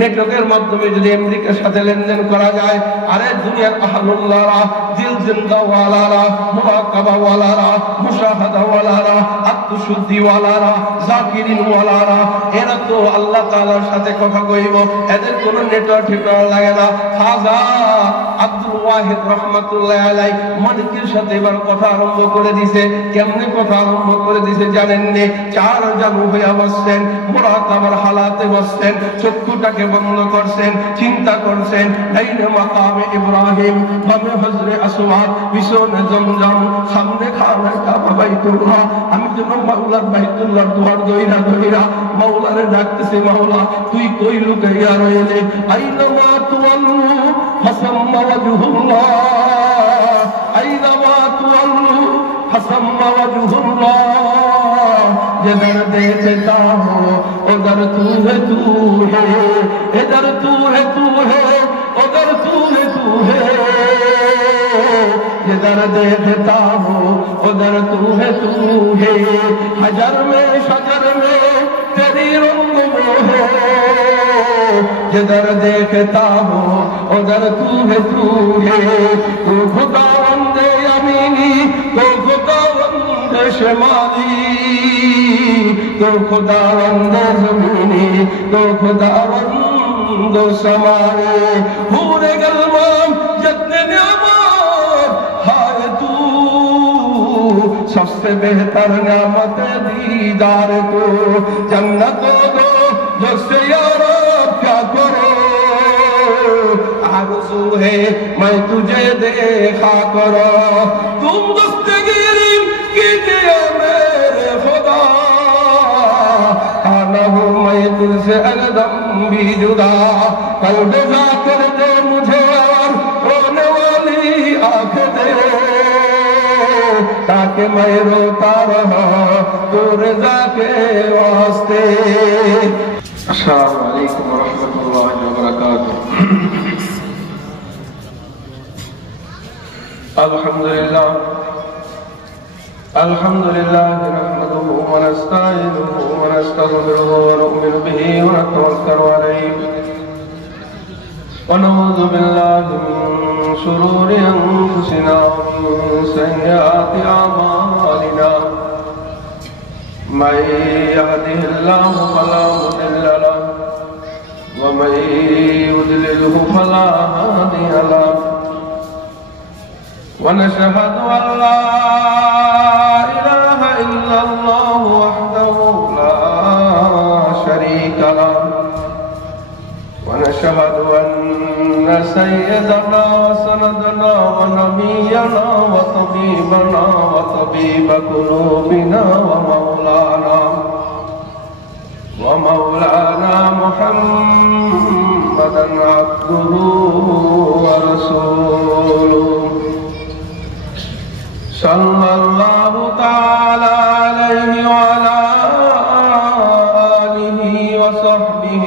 নেটওয়ার্কের মাধ্যমে যদি আমেরিকার সাথে লেনদেন করা যায়, আরে দুনিয়ার আহলুল্লাহরা, দিল জিন্দাওয়ালারা, মুরাকাবাওয়ালারা, মুশাহাদাওয়ালারা, আত্মশুদ্ধিওয়ালারা, জাকিরিনওয়ালারা, এরা তো আল্লাহ তাআলার সাথে কথা কইব, এদের কোনো নেটওয়ার্ক লাগে না। খাজা আব্দুল ওয়াহিদ রহমাতুল্লাহ আলাইহি মালিকের সাথে এবার কথা আরম্ভ করে দিছে। কেমনে কথা আরম্ভ করে দিছে জানেন নি? চার জানু হইয়া বসছেন, মুরাকাবার হালাতে বসছেন, চক্ষুটাকে বন্ধ করছেন, চিন্তা করছেন, ডাইনে মাকামে ইব্রাহিম, বামে হজরে আসওয়াদ, পিছনে জমজম, সামনে খানা কাবা বাইতুল্লাহ। আমি যেন মাওলার বাইতুল্লাহর দুয়ার দইরা দইরা মাওলারে ডাকতেছি, মাওলা তুই কই লুকাইয়া রইলে? আইনামা তুওয়াল্লু ফাসাম্মা ওয়াজহুল্লাহ, আইনামা তুওয়াল্লু ফাসাম্মা ওয়াজহুল্লাহ। जिधर देखता हो उधर तू है तू है, इधर तू है उधर तू है, जिधर देखता हो उधर तू है। हजर में शजर में तेरी रंग वो है, जिधर देखता हो उधर तू है। तू खुदावंद यमीनी, तू खुदावंद शिमाली, तो खुदावंद ज़मीनी, तो खुदावंद समाए। पूरे गलमान जितने नियामत हाय तू, सबसे बेहतर नियामत दीदार को। जन्नत दो जिससे यार क्या करो, आरज़ू है मैं तुझे देखा करो। तुम दस्तगीरी कीजिए मेरे खुदा, आना हूँ मैं तुझसे अलदम भी जुदा। कल्ब जाकर दे मुझे और रोने वाली आँख दे, ताकि मैं रोता रहा तो रज़ा के वास्ते। अस्सलामु अलैकुम व रहमतुल्लाहि व बरकातुहू। अल्हम्दुलिल्लाह नहमदुहु व नस्तईनुहु व नस्तगफिरुहु व नु'मिनु बिही व नतवक्कलु अलैहि व नऊज़ु बिल्लाहि मिन शुरूरि अनफुसिना व मिन सय्यिआति अमालिना। मन यहदिहिल्लाहु फला मुदिल्ल लहु व मन युद्लिलहु फला हादिय लहु। ونشهد أن لا إله إلا الله وحده لا شريك له، ونشهد أن سيدنا وسندنا ونبينا وطبيبنا وطبيب قلوبنا ومولانا محمدا عبده ورسوله، صلى الله تعالى عليه وعلى آله وصحبه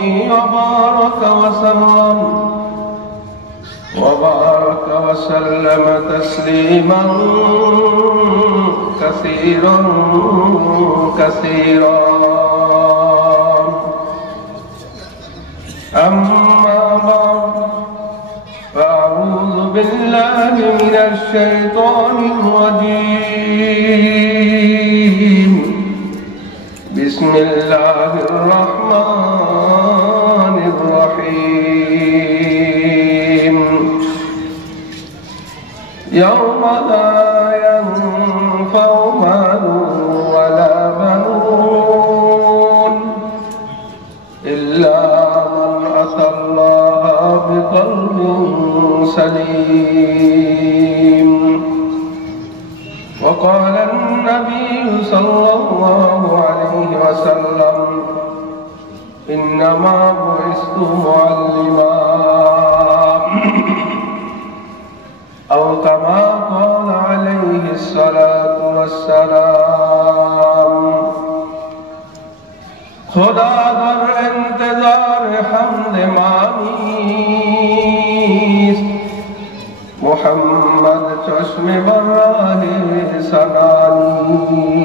وبارك وسلم تسليما كثيرا. أما بعد، فأعوذ بالله من الشيطان الرجيم. بسم الله الرحمن الرحيم. يوم لا ينفع مال ولا بنون إلا من أتى الله بقلب سليم. وقال النبي صلى الله عليه وسلم: إنما بعثت معلما، أو كما قال عليه الصلاة والسلام. खुदा दर इंतजार हमद मानीस, मोहम्मद चश्मे बराहे सनानीस।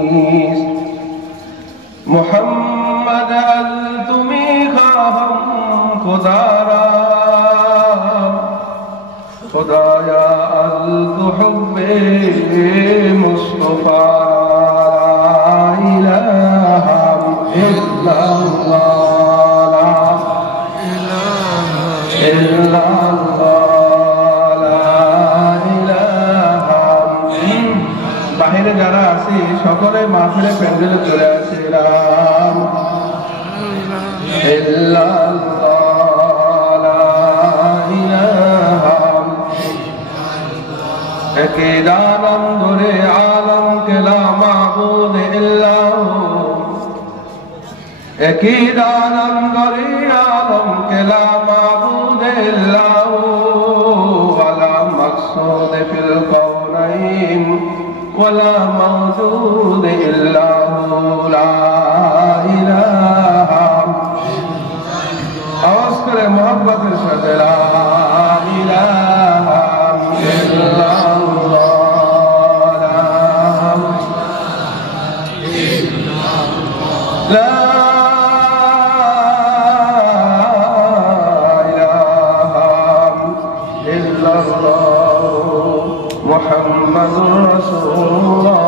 मोहम्मद अल तुम्ही खाहम खुदारा खुदाया अल्तु हुब्बे मुस्तफा इलाहा इल्लल्लाह বাহিরে যারা আছি সকলে মাহফিলে প্যান্ডেলে চলে আসিলাম একিদানম ধরে আলম কেলা মাবুদ ইল্লাহু একিদানম ধরে আলম কেলা মাবুদ ইল্লাহু ওয়ালা মাকসুদ ফিল কাউনাইন ওয়ালা মাওজুদ ইল্লাহু লা ইলাহা আওয়াজ করে মোহাব্বতের সাথে লা ইলাহা ইল্লাল্লাহ লা মুহাম্মাদুর রাসূলুল্লাহ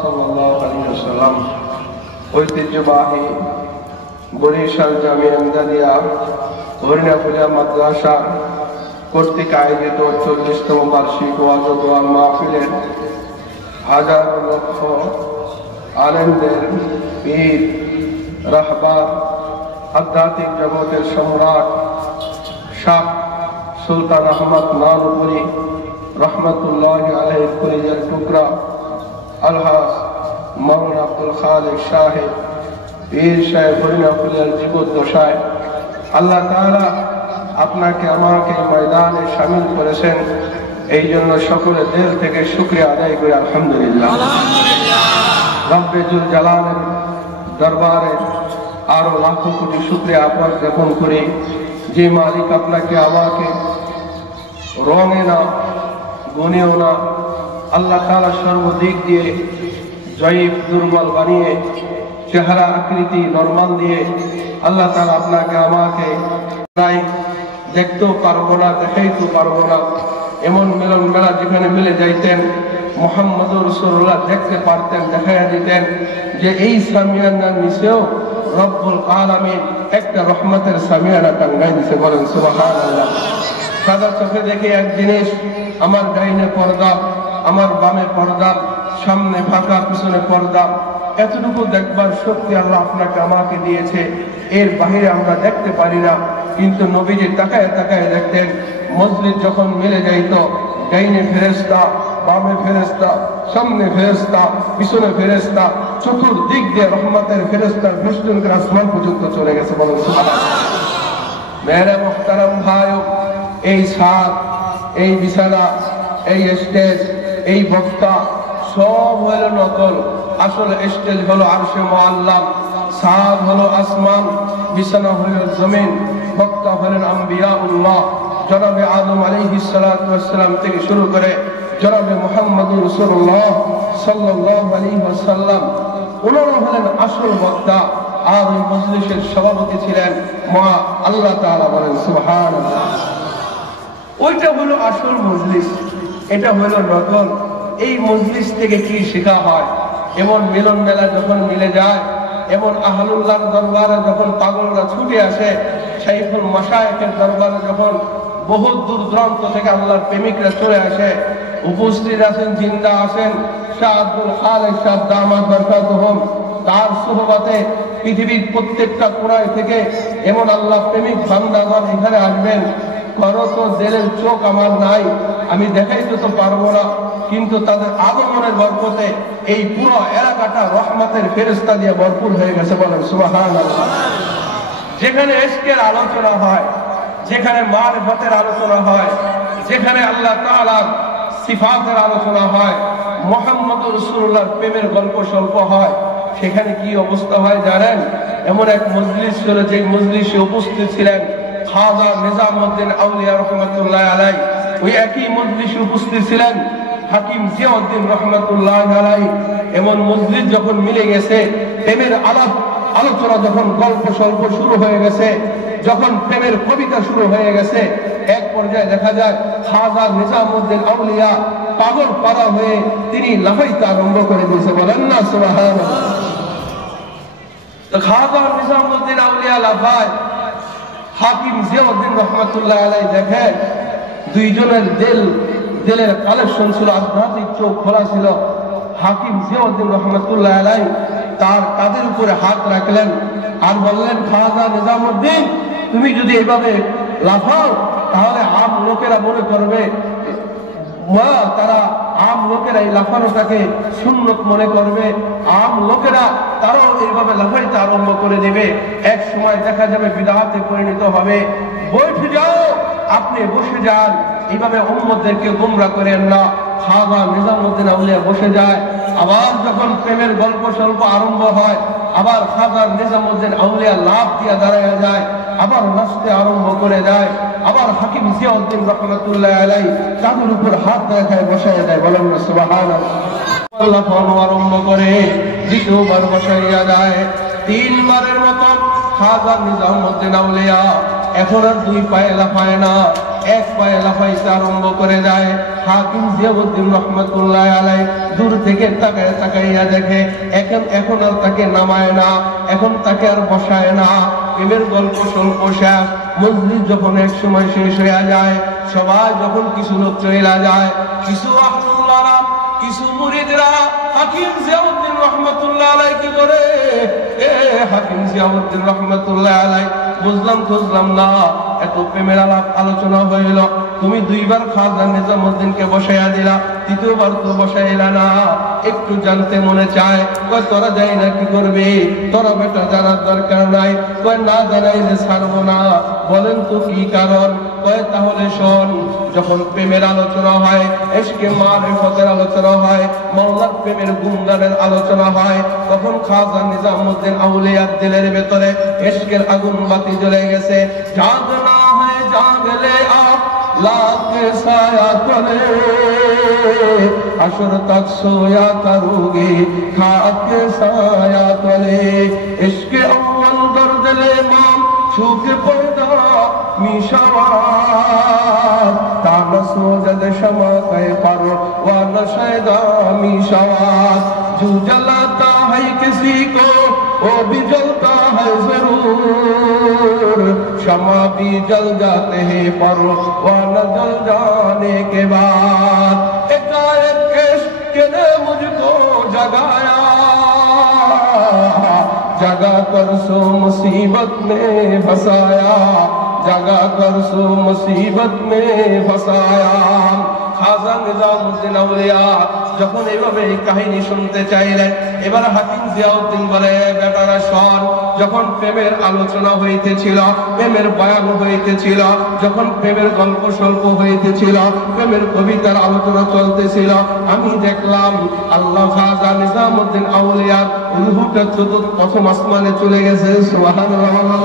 সাল্লাল্লাহু আলাইহি ওয়াসাল্লাম। ঐতিহ্যবাহী বরিশাল জামিয়া ইমদাদিয়া হরিণাকুলিয়া মাদ্রাসা কর্তৃক আয়োজিত 40তম বার্ষিক ওয়াজ ও দোয়া মাহফিলের হাজার লক্ষ আলেমদের পীর রাহবার আধ্যাত্মিক জগতের সম্রাট শাহ সুলতান আহমদ নানুপুরি রহমতুল্লাহি আলাইহির কলিজার টুকরা আলহাজ মাওলানা আব্দুল খালিক সাহেব পীর সাহেব হরিণাকুলিয়ার জীবদ্দশায় আল্লাহ তাআলা আপনাকে আমাকে ময়দানে শামিল করেছেন, এই জন্য সকলে দিল থেকে শুকরিয়া আদায় করি আলহামদুলিল্লাহ। রব্বে জুল জালালের দরবারে আরো লাখো কোটি শুকরিয়া জ্ঞাপন করি, যে মালিক আপনাকে আমাকে রঙে না গুণেও না আল্লাহ তাআলা সর্বদিক দিয়ে জয়ীফ দুর্বল বানিয়ে চেহারা আকৃতি নরমাল দিয়ে আল্লাহ তাআলা আপনাকে আমাকে প্রায় দেখতেও পারবো না, দেখাইতেও পারবো না, এমন মিলন মেলা যেখানে মিলে যাইতেন মুহাম্মদুর রাসূলুল্লাহ দেখতে পারতেন, দেখাইয়া দিতেন যে এই সামিয়ানার নিচেও রব্বুল আলামিন একটা রহমতের সামিয়ানা টাঙ্গাই দিছে। বলেন সুবহানাল্লাহ। সাদা চোখে দেখে এক জিনিস, আমার ডাইনে পর্দা, আমার বামে পর্দা, সামনে ফাঁকা পিছনে পর্দা, এতটুকু দেখবার শক্তি আল্লাহ আপনাকে আমাকে দিয়েছে, এর বাহিরে আমরা দেখতে পারি না। কিন্তু নবীজি তাকায় তাকায় দেখতেন, মজলিস যখন মিলে যাইত ডাইনে ফেরেশতা, বামে ফেরেশতা, সামনে ফেরেশতা, পিছনে ফেরেশতা, চতুর্দিক দিয়ে রহমতের ফেরেশতার বেষ্টন করে আসমান পর্যন্ত চলে গেছে। বলেন সুবহানাল্লাহ। মেরে মুহতারাম ভাই, এই ছাদ, এই বিছানা, এই স্টেজ, এই বক্তা সব হলো নকল। আসল স্টেজ হলো আরশে মুআল্লাম, ছাদ হলো আসমান, বিছানা হলো জমিন, বক্তা হলেন আম্বিয়াউল্লাহ। জনাবে আদম আলাইহিস সালাতু ওয়াস সালাম থেকে শুরু করে জনাবে মুহাম্মদুর রাসূলুল্লাহ সাল্লাল্লাহু আলাইহি ওয়াসাল্লাম, ওনারা হলেন আসল বক্তা। আর ওই মজলিসের সভাপতি ছিলেন মা আল্লাহ তাআলা। বলেন সুবহানাল্লাহ। ওইটা হলো আসল মজলিস, এটা হলো নকল। এই মজলিস থেকে কি শেখা হয়? এমন মিলন মেলা যখন মিলে যায়, এমন আহলুল্লাহর দরবারে যখন পাগলরা ছুটে আসে, শাইখুল মাশায়েখের দরবারে যখন বহু দূর দূরান্ত থেকে আল্লাহর প্রেমিকরা চলে আসে, উপস্থিত আছেন, জিন্দা আছেন শাহ আব্দুল খালেক সাহেব দামাত বরকাতুহুম, তার সুহবতে পৃথিবীর প্রত্যেকটা কোণায় থেকে এমন আল্লাহ প্রেমিক বান্দাগণ এখানে আসবেন। করো তো দিলের চোখ আমার নাই, আমি দেখাইতে তো পারবো না, কিন্তু তাদের আগমনের বরকতে এই পুরো এলাকাটা রহমতের ফেরেশতা দিয়ে ভরপুর হয়ে গেছে। বলেন সুবহানাল্লাহ। যেখানে ইশকের আলোচনা হয়, যেখানে মারিফতের আলোচনা হয়, যেখানে আল্লাহ তাআলার সিফাতের আলোচনা হয়, মুহাম্মদুর রাসূলুল্লাহর প্রেমের গল্প স্বল্প হয়, সেখানে কি অবস্থা হয় জানেন? এমন এক মজলিস ছিল, যে মজলিসে উপস্থিত ছিলেন খাজা নিজামউদ্দিন আউলিয়া রাহমাতুল্লাহ আলাইহি। ওই একই মজলিসে উপস্থিত ছিলেন হাকিম জিয়াউদ্দিন রাহমাতুল্লাহ আলাইহি। এমন মজলিস যখন মিলে গেছে, প্রেমের আলাপ আলোচনা যখন গল্প স্বল্প শুরু হয়ে গেছে, যখন প্রেমের কবিতা শুরু হয়ে গেছে, এক পর্যায়ে দেখা যায় খাজা নিজামউদ্দিন আউলিয়া পাগল পাড়া হয়ে তিনি লাফাইতে আরম্ভ করে দিয়েছে। বলেন না সুবহানাল্লাহ। তো খাজা নিজামউদ্দিন আউলিয়া লাফায়, হাকিম জিয়াউদ্দিন রহমাতুল্লাহ আলাইহি দেখেন দুইজনের দিলের কালেকশন ছিল, আধ্যাত্মিক চোখ খোলা ছিল। হাকিম জিয়াউদ্দিন রহমাতুল্লাহ আলাইহি তার কাঁধের উপরে হাত রাখলেন আর বললেন, খাজা নিজামউদ্দিন, তুমি যদি এভাবে লাফাও তাহলে আম লোকেরা মনে করবে, তারা আম লোকেরা এই লাফানোটাকে সুন্নত মনে করবে, আম লোকেরা তারাও এইভাবে লাফাইতে আরম্ভ করে দেবে, এক সময় দেখা যাবে বিদআতে পরিণত হবে। বসে যাও, আপনি বসে যান, এইভাবে উম্মতদেরকে গোমরা করেন না। খাজা নিজামউদ্দিন আউলিয়া বসে যায়। আবার যখন প্রেমের গল্প স্বল্প আরম্ভ হয়, আবার খাজা নিজামউদ্দিন আউলিয়া লাফ দিয়ে দাঁড়ায় যায়, আবার নাচতে আরম্ভ করে যায়। আবার হাকিম জিয়াউদ্দিন রহমাতুল্লাহ আলাইহি তাদের উপর হাত রাখায় বসায় দেয়। বলেন না সুবহানাল্লাহ। লাফানো আরম্ভ করে, দ্বিতীয়বার বসাইয়া যায়। তিনবারের মতো খাজা নিজামউদ্দিন আউলিয়া এখন আর দুই পায়ে লাফায় না, এক পায়ে লাফাইতে আরম্ভ করে যায়। হাকিম জিয়াউদ্দিন রহমাতুল্লাহ আলাইহি দূর থেকে তাকাইয়া দেখে এখন আর তাকে নামায় না, এখন তাকে আর বসায় না। প্রেমের গল্প স্বল্প শেষ। মজলিস যখন এক সময় শেষ হয়ে যায়, সবাই যখন কিছু লোক চলে যায়, কিছু আহলুল্লাহরা, কিছু মুরিদরা হাকিম জিয়াউদ্দিন রহমাতুল্লাহ আলাইহি কি করে, হাকিম জিয়াউদ্দিন রহমাতুল্লাহ আলাইহি বুঝলাম না, এত প্রেমের আলোচনা হইল, তুমি দুইবার খাজা নিজামউদ্দিনকে বসাইয়া দিলা, তৃতীয়বার তো বসাইলা না, একটু জানতে মনে চায়। কয় তোরা যাই না কি করবি, তোরা বেটা জানার দরকার নাই। কয় না জানাইলে ছাড়বো না। বলেন তো কি কারণ? কয় তাহলে শোন, যখন প্রেমের আলোচনা হয়, ইশকে মারিফতের আলোচনা হয়, মাওলার প্রেমের গুণগানের আলোচনা হয়, তখন খাজা নিজামউদ্দিন আউলিয়ার দিলের ভেতরে ইশকের আগুন বাতি জ্বলে গেছে। জাগনা है जागले आप लाख साया तले, अशर तक सोया करूंगी खाक साया तले, इश्क अव्वल दर्द ले माम छूक पैदा मिशावात, ताना सोजद शमा कह पर वाना शैदा मिशावात, जो जलाता है किसी को वो भी जलता है जरूर, शमा भी जल जाते हैं पर वाना जल जाने के बाद, एकाएक इश्क ने मुझको जगाया, जगा कर सो मुसीबत में फंसाया, जगा कर सो मुसीबत में फंसाया। খাজা নিজামউদ্দিন আউলিয়া যখন এইভাবে এই কাহিনী শুনতে চাইলেন, এবার হাকিম জিয়াউদ্দিন বলে, বেটারা শোন, যখন প্রেমের আলোচনা হইতেছিল, প্রেমের বয়ান হইতেছিল, যখন প্রেমের গল্প স্বল্প হইতেছিল, প্রেমের কবিতার আলোচনা চলতেছিল, আমি দেখলাম আল্লাহ খাজা নিজামউদ্দিন আউলিয়ার রূহটা প্রথম আসমানে চলে গেছে। সুবহানাল্লাহ।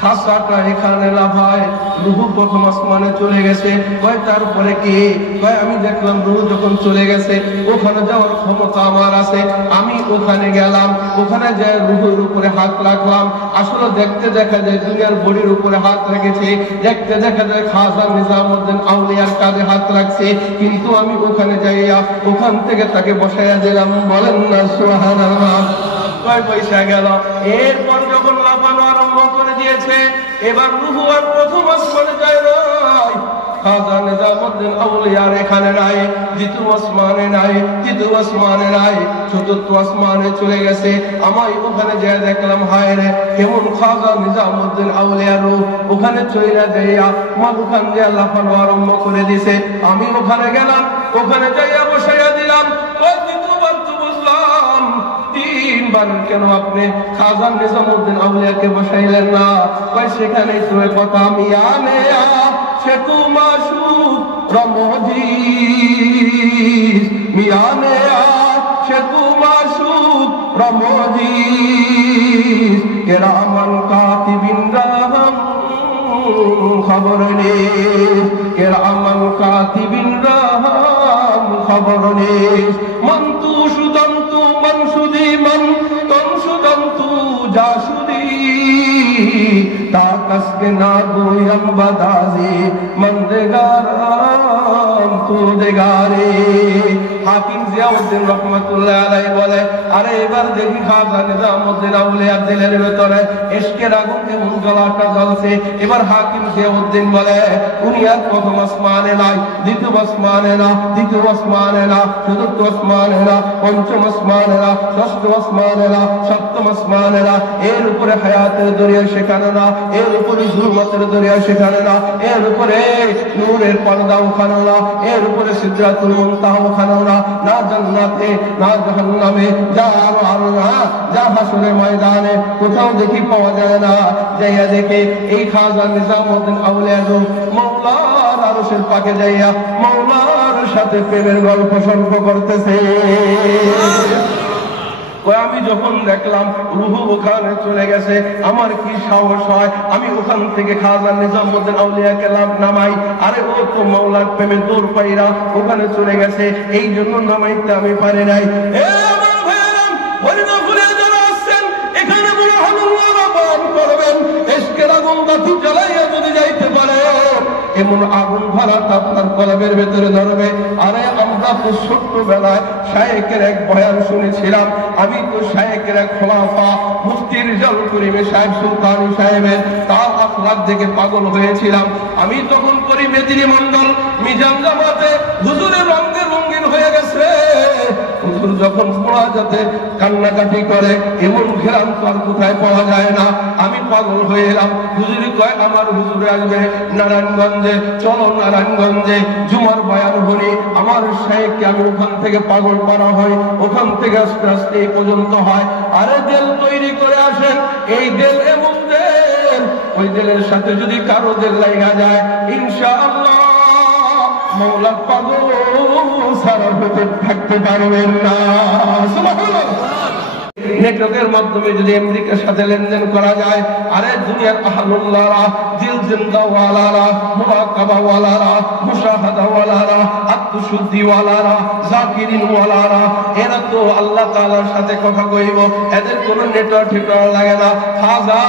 খাসাটা এখানে লাফায়, রূহ প্রথম আসমানে চলে গেছে। কয় তারপরে কি? কয় আমি দেখলাম রূহ যখন চলে গেছে, ওখানে যাওয়ার ক্ষমতা আমার আছে, আমি ওখানে গেলাম, ওখানে যাই রূহের উপরে হাত রাখলাম। আসলে দেখতে দেখা যায় দুনিয়ার বডির উপরে হাত রেখেছে, দেখতে দেখা যায় খাজা নিজামউদ্দিন আউলিয়ার কাঁধে হাত রাখছে, কিন্তু আমি ওখানে যাইয়া ওখান থেকে তাকে বসাইয়া দিলাম। বলেন না সুবহানাল্লাহ। কয় পয়সা গেল। এরপর যখন লাফানো আরম্ভ করে দিয়েছে, এবার রূহ আর প্রথম আসমানে যায় নাই, খাজা নিজামউদ্দিন আউলিয়ার এখানে নাই, দ্বিতীয় আসমানে নাই, তৃতীয় আসমানে নাই, চতুর্থ আসমানে চলে গেছে। আমি ওখানে যেয়ে দেখলাম, হায় রে, কেমন খাজা নিজামউদ্দিন আউলিয়ার রূহ ওখানে চইলা যাইয়া ওখান দিয়ে লাফানো আরম্ভ করে দিছে। আমি ওখানে গেলাম, ওখানে যাইয়া বসাইয়া দিলাম। তিনবার কেন আপনি খাজা নিজামউদ্দিন আউলিয়াকে বসাইলেন না? কয় সেখানেই তো কথা, আমি আনে সে তু মাশুক রমজিস, মিয়ানে সে তু মাশুক রমজিস, কিরামান কাতিবিন রাহম খবর নিস, কিরামান কাতিবিন রাহম খবর নিস, মান তু সুদন্তু মান সুদি মান তন সুদন্তু जाशुदी ताकस के ना गोयम बदाजी मंदेगाराम तू देगारे। হাকিম জিয়াউদ্দিন রাহমাতুল্লাহ আলাইহি বলে, আরে এবার দেখি খাজা নিজামউদ্দিন আউলিয়া দিলের ভিতরে ইশকের আগুন কেমন জ্বলাটা জ্বলছে। এবার হাকিম জিয়াউদ্দিন বলে, উনি আর প্রথম আসমানে নাই, দ্বিতীয় আসমানে না, তৃতীয় আসমানে না, চতুর্থ আসমানে না, পঞ্চম আসমানে না, ষষ্ঠ আসমানে না, সপ্তম আসমানে না, এর উপরে হায়াতের দরিয়া সেখানে না, এর উপরে জুলমাতের দরিয়া সেখানে না, এর উপরে নূরের পর্দা ওখানে না, এর উপরে সিদরাতুল মুনতাহা ওখানে না, না জান্নাতে না জাহান্নামে, যা আর না যা হাসরের ময়দানে কোথাও দেখি পাওয়া যায় না। যাইয়া দেখে এই খাজা নিজামউদ্দিন আউলিয়া মাওলার আরশের পাকে যাইয়া মাওলার সাথে প্রেমের গল্প সল্প করতেছে। আমি যখন দেখলাম রুহু ওখানে চলে গেছে, আমার কি সাহস হয় আমি ওখান থেকে খাজা নিজামউদ্দিন আউলিয়াকে নামাই। আরে ও তো মাওলার প্রেমে দৌড় পাইরা ওখানে চলে গেছে, এই জন্য নামাইতে আমি পারি নাই। এখানে বলে হালুল্লাহ পান করবেন, ইশকের আগুন বাতি জ্বালাইয়া যদি যাইতে পারে এমন আগুন ভাড়াত আপনার কলবের ভেতরে ধরবে। আরে আমরা তো ছোট্টবেলায় শায়েকের এক বয়ান শুনেছিলাম, আমি তো শায়েকের এক খোলাফা মুফতি রিজাল করিমে সাহেব সুলতানি সাহেবের তার আখলাক দেখে পাগল হয়েছিলাম। আমি তখন করি মেদিনী মন্ডল মিজান জামাতে হুজুরের রঙে রঙিন হয়ে গেছে। হুজুর যখন পড়া যাতে কান্নাকাটি করে এমন ঘেরাম তো আর কোথায় পাওয়া যায় না। আমি পাগল হয়ে এলাম। হুজুরি কয় আমার হুজুরে আসবে নারায়ণগঞ্জে, চলো নারায়ণগঞ্জে জুমার বয়ান হলি। আমার শায়েখকে আমি ওখান থেকে পাগল করা হয়, ওখান থেকে আস্তে আস্তে এই পর্যন্ত হয়। আরে দেল তৈরি করে আসেন, এই দেল এমন দেল, ওই দেলের সাথে যদি কারো দেল লাগা যায় ইনশাআল্লাহ মাওলার পাগল সারা হতে থাকতে পারবেন না। সুবহানাল্লাহ। নেটওয়ার্কের মাধ্যমে যদি আমেরিকার সাথে লেনদেন করা যায়, আরে দুনিয়ার আহলুল্লাহরা, দিল জিন্দাওয়ালারা, মুরাকাবাওয়ালারা, মুশাহাদাওয়ালারা, আত্মশুদ্ধিওয়ালারা, জাকিরিনওয়ালারা, এরা তো আল্লাহ তাআলার সাথে কথা কইব, এদের কোনো নেটওয়ার্ক ঠিকঠাক লাগে না। খাজা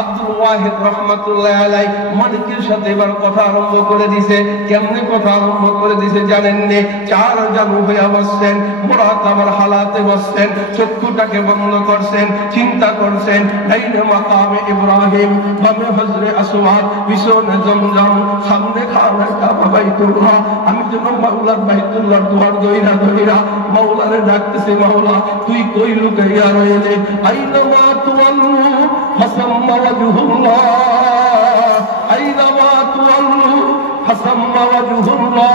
আব্দুল ওয়াহিদ রাহমাতুল্লাহ আলাইহি মালিকের সাথে এবার কথা আরম্ভ করে দিয়েছে। কেমনে কথা আরম্ভ করে দিয়েছে জানেন নি? চার জানু হয়ে বসছেন, মুরাকাবার হালাতে বসছেন, চক্ষুটাকে বন্ধ করছেন, চিন্তা করছেন ডাইনে মাকামে ইব্রাহিম, বামে হজরে আসওয়াদ, পিছনে জমজম, সামনে খানা কাবা বাইতুল্লাহ। আমি যেন মাওলার বাইতুল্লাহর দুয়ার দইরা দইরা মাওলারে ডাকতেছি, মাওলা তুই কই লুকাইয়া রইলে? আইনামা তুয়াল্লু ফাসাম্মা ওয়াজহুল্লাহ, আইনামা তুয়াল্লু ফাসাম্মা ওয়াজহুল্লাহ।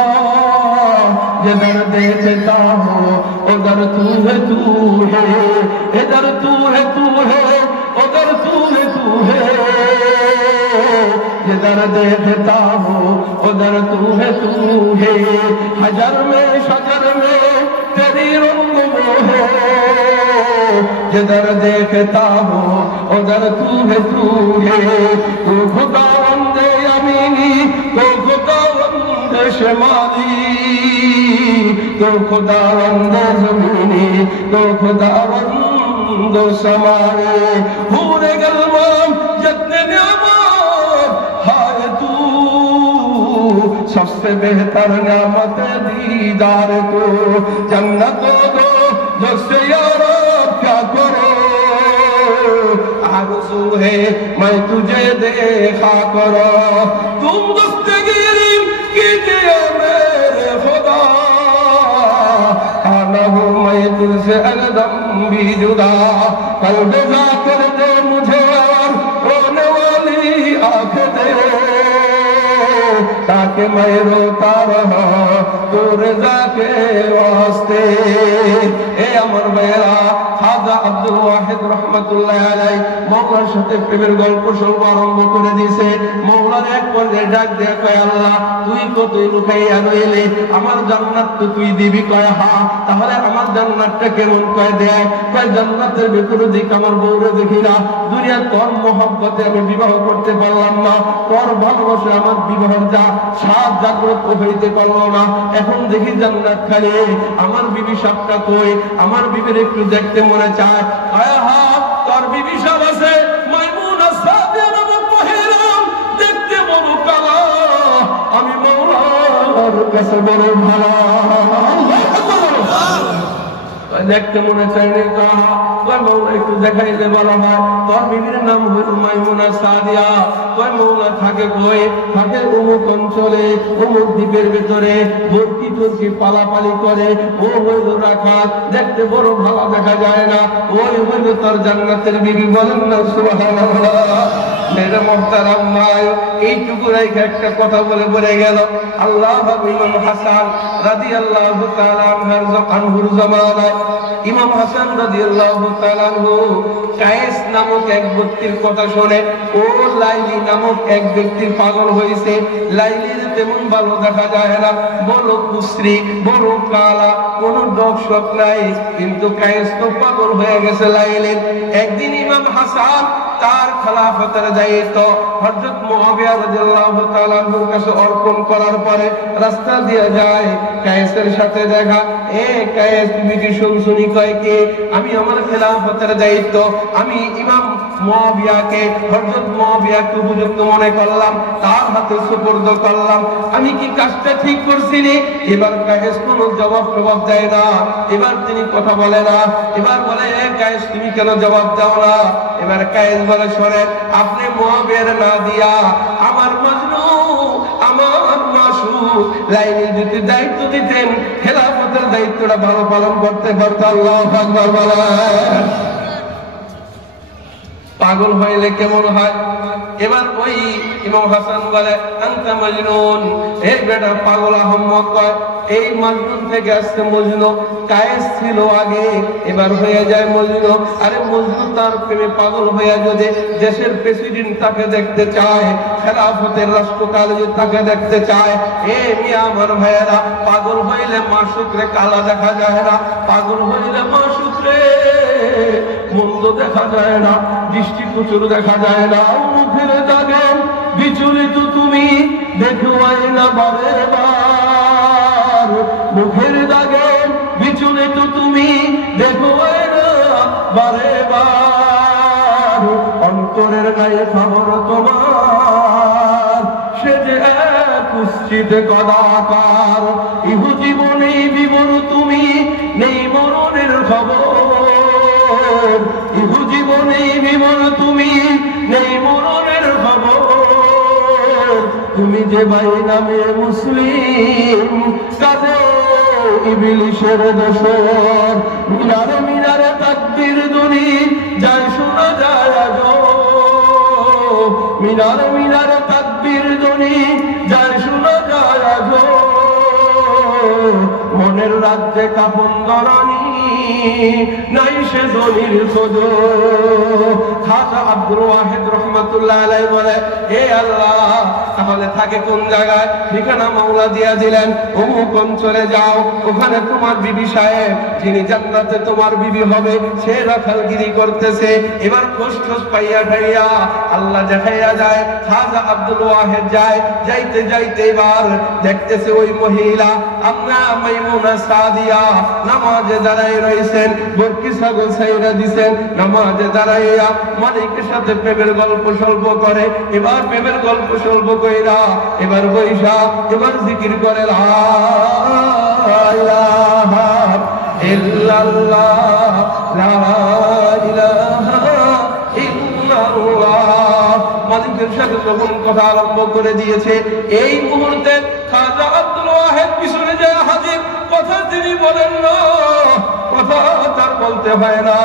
जिधर देखता हो उधर तू है इधर तू है उधर तू है जिधर देखता हो उधर तू है हजर में शजर में तेरी रंग वो है जिधर देखता हो उधर तू है तू खुदावंदे यमीनी तो खुदावंदे शिमाली तो खुदावंद ज़मीनी तो खुदावंद समाए पूरे गलवाम जितने नियामत हाय तू सबसे बेहतर नियामत दीदार को जन्नत दो जिससे यार क्या करो आरज़ू है मैं तुझे देखा करो तुम दस्तगीरी कीजिए मेरे खुदा आना हूँ मैं तुझसे अलदम भी जुदा कल्ब जाकर दे मुझे और रोने वाली आँख दे ताकि मैं रोता रहा तो रज़ा के वास्ते। ए अमर बेरा খাজা আব্দুল ওয়াহিদ রাহমাতুল্লাহ আলাইহি মাওলার সাথে প্রেমের গল্প সল্প আরম্ভ করে দিয়েছে। মাওলার এক পর্যায়ে ডাক দিয়ে কয়, আল্লাহ তুই কতই লুকাইয়া রইলে, আমার জান্নাত তো তুই দিবি। কয় হ্যাঁ, তাহলে আমার জান্নাতটা কেমন? কয় দেখ। কয় জান্নাতের ভিতরে দিক আমার বউরে দেখি না, দুনিয়া তোর মহব্বতে আমি বিবাহ করতে পারলাম না, তোর ভালোবাসা আমার বিবাহের যা স্বাদ জাগ্রত হইতে পারলো না, এখন দেখি জান্নাত খালি, আমার বিবি সাপটা কই, আমার বিবির একটু দেখতে মনে চায়। তোর বিবি সব আছে মাইমুনা সাদিয়া নামক মহিলা দেখতে বড় কালা, আমি মাওলার কাছে বড় ভালো। দেখতে মনে চাইলে মাওলা একটু দেখাইলে বলা হয় তোর বিবির নাম হইল মাইমুনা সাদিয়া। কয় মাওলা থাকে কই? থাকে অমুক অঞ্চলে অমুক দ্বীপের ভিতরে ভর্তি টর্কি পালাপালি করে, ও হইল রাখাত, দেখতে বড় ভালো দেখা যায় না, ওই হইল তোর জান্নাতের বিবি। বলেন না সুবহানাল্লাহ। মেরে মোহতারাম ভাই, এইটুকু রেখে একটা কথা বলে গেল। আল্লাহ ইমাম হাসান রাদিয়াল্লাহু তাআলা আনহুর জামানায় ইমাম হাসান রাদিয়াল্লাহু তাআলা আনহু কায়েস নামক এক ব্যক্তির কথা শুনে ও লাইলি নামক এক ব্যক্তির পাগল হয়েছে। লাইলির তেমন ভালো দেখা যায় না, বড় কুশ্রী, বড় কালা, কোন ডকশক নাই, কিন্তু কায়েস তো পাগল হয়ে গেছে লাইলির। একদিন ইমাম হাসান তার খেলাফতের দায়িত্ব হযরত মুআবিয়া রাদিয়াল্লাহু তাআলা আনহুর কাছে অর্পণ করার পরে রাস্তা দিয়ে যায়, কায়েসের সাথে দেখা। এ কায়েস, তুমি কি শুনছুনি? কয় কে? আমি আমার খেলাফতের দায়িত্ব আমি ইমাম মুআবিয়াকে, হযরত মুআবিয়াকে উপযুক্ত মনে করলাম, তার হাতে সুপর্দ করলাম। আমি কি কাজটা ঠিক করছি নি? এবার কায়েস কোনো জবাব দেয় না, এবার তিনি কথা বলে না। এবার বলে, এ কায়েস, তুমি কেন জবাব দাও না? এবার কায়েস বলে, শোনেন, আপনি মুআবিয়ার না দিয়া আমার মজনু, আমার মাসুক লাইলি যদি দায়িত্ব দিতেন, খেলাফতের দায়িত্বটা ভালো পালন করতে পারত। আল্লাহু আকবার বলেন। পাগল হইলে কেমন হয়? এবার ওই ইমাম হাসান বলে, আনতা মাজনুন, এই বেটা পাগল আহম্মক। কয় এই মাজনুন থেকে আসছে মজনু। কায়েস ছিল আগে, এবার হয়ে যায় মজনু। আরে মজনু তার প্রেমে পাগল হয়ে যদি দেশের প্রেসিডেন্ট তাকে দেখতে চায়, খেলাফতের রাষ্ট্রকাল যদি তাকে দেখতে চায়, এ মিয়া আমার ভাইয়েরা, পাগল হইলে মাসুকরে কালা দেখা যায় না, পাগল হইলে মাসুকরে মন্দ দেখা যায় না, দৃষ্টিগোচর দেখা যায় না। মুখের দাগে বিচলিত তুমি দেখো না বারে বার, মুখের দাগে বিচলিত তুমি দেখো না বারে বার। অন্তরের গায়ে খবর তোমার, সে যে কুশ্চিত কদাকার। ইহু জীবনে বিবর তুমি, নেই মরণের খবর। ইহু জীবনে বিবর তুমি, নেই মরণের খবর। তুমি যে ভাই নামে মুসলিম, কাজে ইবলিশের দোসর। মিনারে মিনারে তাকবীর ধ্বনি যায় শোনা যায় আজো, মিনারে মিনারে তাকবীর ধ্বনি যায় শোনা যায় আজো। মনের রাজ্যে কাফন দরানি, নাই সে দলিল সোজো। খাজা আব্দুল ওয়াহিদ রাহমাতুল্লাহ আলাইহি বলে, হে আল্লাহ, তাহলে থাকে কোন জায়গায়? ঠিকানা মাওলা দিয়া দিলেন, অমুক অঞ্চলে যাও, ওখানে তোমার বিবি সাহেব, যিনি জান্নাতে তোমার বিবি হবে, সে রাখালগিরি করতেছে। এবার কষ্ট পাইয়া ঠাইয়া আল্লাহ দেখাইয়া যায়। খাজা আব্দুল ওয়াহিদ যায়, যাইতে যাইতে এবার দেখতেছে ওই মহিলা আমরা মাইমুনা সাদিয়া নামাজে দাঁড়াই রয়েছেন, বরকি ছাগল ছাইরা দিছেন, নামাজে দাঁড়াইয়া মালিকের সাথে প্রেমের গল্প স্বল্প করে। এবার প্রেমের গল্প স্বল্প কইরা এবার বৈশা এবার জিকির করে, লা ইলাহা ইল্লাল্লাহ, লা ইলাহা ইল্লাল্লাহ। মালিকের সাথে যখন কথা আরম্ভ করে দিয়েছে, এই মুহূর্তে খাজা আব্দুল ওয়াহিদ পিছনে যায় হাজির। কথা তিনি বলেন না, কথা তার বলতে হয় না।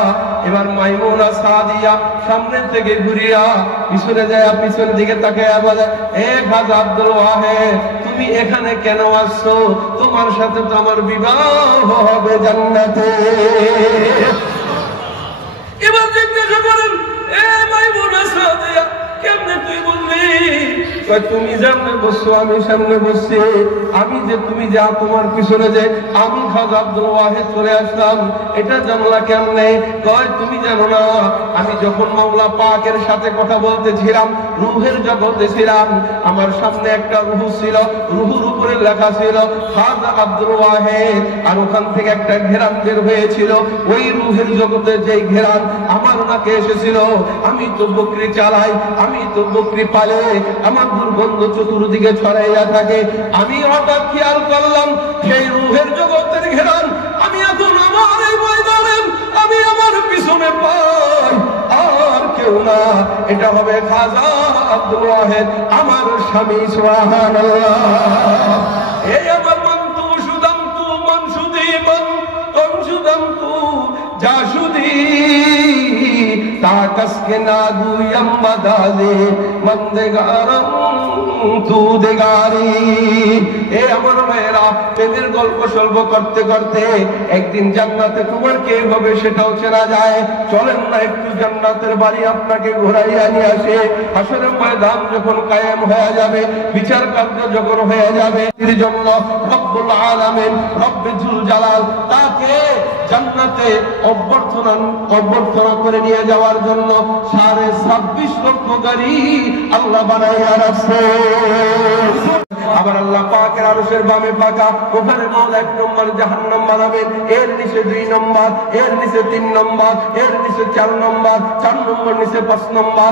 এবার মাইমুনা সাদিয়া সামনে থেকে ঘুরিয়া পিছনে যায়, পিছন দিকে তাকে বলে, এ খাজা আব্দুল ওয়াহিদ, তুমি এখানে কেন আসছো? তোমার সাথে তো আমার বিবাহ হবে জান্নাতে। এবার জিজ্ঞাসা করেন, এ মাইমুনা সাদিয়া, কেমনে তুই বললি তুমি সামনে বসছো, আমি সামনে বসছি, আমি যে তুমি যা তোমার পিছনে যে আমি খাজা আব্দুল ওয়াহেদ চলে আসলাম, এটা জানলা কেমনে? কয় তুমি জানো না, আমি যখন মাওলা পাকের সাথে কথা বলতেছিলাম, রুহের জগতে ছিলাম, আমার সামনে একটা রুহ ছিল, রুহুর উপরে লেখা ছিল খাজা আব্দুল ওয়াহেদ, আর ওখান থেকে একটা ঘেরান বের হয়েছিল, ওই রুহের জগতে যেই ঘেরান আমার নাকে এসেছিল, আমি তো বকরি চালাই, আমি তো বকরি পালে, আমার দুর্গন্ধ চতুর্দিকে ছড়াইয়া থাকে। আমি হঠাৎ খেয়াল করলাম সেই রুহের জগতের ঘেরান আমি এখন আমার এই ময়দানে আমি আমার পিছনে পাই, আর কেউ না, এটা হবে খাজা আব্দুল ওয়াহেদ, আমার স্বামী। সুবহানাল্লাহ। এই আমার মন্তু সুদান্তু মনসুদি মন তনসুদান্তু জাসুদি তাকাসকে নাগু ইয়াম্মাদাজে মন্দেগারম তু দেগারি। এ আমার মেয়েরা, প্রেমের গল্প সল্প করতে করতে একদিন জান্নাতে তোমার কে হবে সেটাও চেনা যায়। চলেন না একটু জান্নাতের বাড়ি আপনাকে ঘোরাইয়া নিয়ে আসে। হাসরের ময়দান যখন কায়েম হয়ে যাবে, বিচার কার্য যখন হয়ে যাবে, এর জন্য রব্বুল আলামিন রব্বে জুল জালাল তাকে জান্নাতে অভ্যর্থনা করে নিয়ে যাওয়ার জন্য 26.5 লক্ষ গাড়ি আল্লাহ বানাইয়া রাখছে। আবার আল্লাহ পাকের আরশের বামে পাকা, ওখানে মাওলা 1 নম্বর জাহান্নাম বানাবেন, এর নিচে 2 নম্বর, এর নিচে 3 নম্বর, এর নিচে 4 নম্বর, 4 নম্বর নিচে 5 নম্বর।